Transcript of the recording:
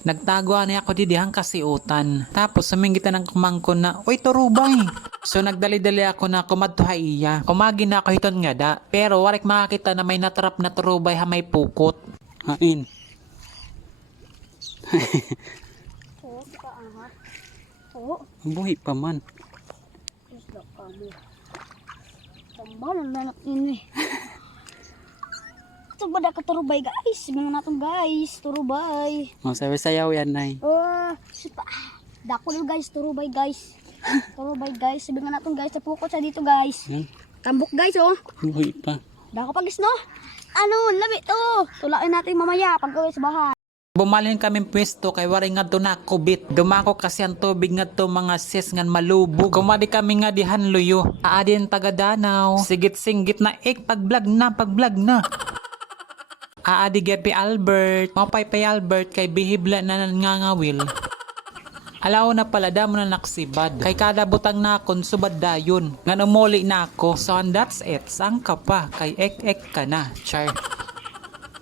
Nagtago ani ako didihang kasiutan. Tapos suminggitan ng kumangkon na, "Uy, turubay." So nagdali-dali ako na kumadto iya. Kumagi na ako hiton nga da. Pero warik makakita na may natrap na turubay ha may pukot. Hain. Oo, ka angat. Oo, Buhi pa man. isda ka mo. Tambal ang nanak ini. Ito ba da ka turubay guys? Mga natong guys, turubay. Oh, sabi sayaw yan nay. Sipa. Dako guys, turubay guys. Turubay guys, sabi nga natong guys, napukot sa dito guys. Tambok guys oh. Buhi pa. Dako pagis no. Ano, labi to. Tulain natin mamaya pag uwi sa bahay. Bumalin kami pwesto kay wari nga to na kubit. Dumako kasi ang tubig nga to mga sis ngan malubog. Kumadi kami nga dihan luyo. Aadin taga Danau. Sigit-singgit na pag-vlog na. Aadi gapi Albert. Mapay Albert kay bihibla na nangangawil. Alaw na pala damo na naksibad. Kay kada butang na akon subad dayon. Nga umuli na ako. So and that's it. Saan ka pa? Kay ek ka na. Char.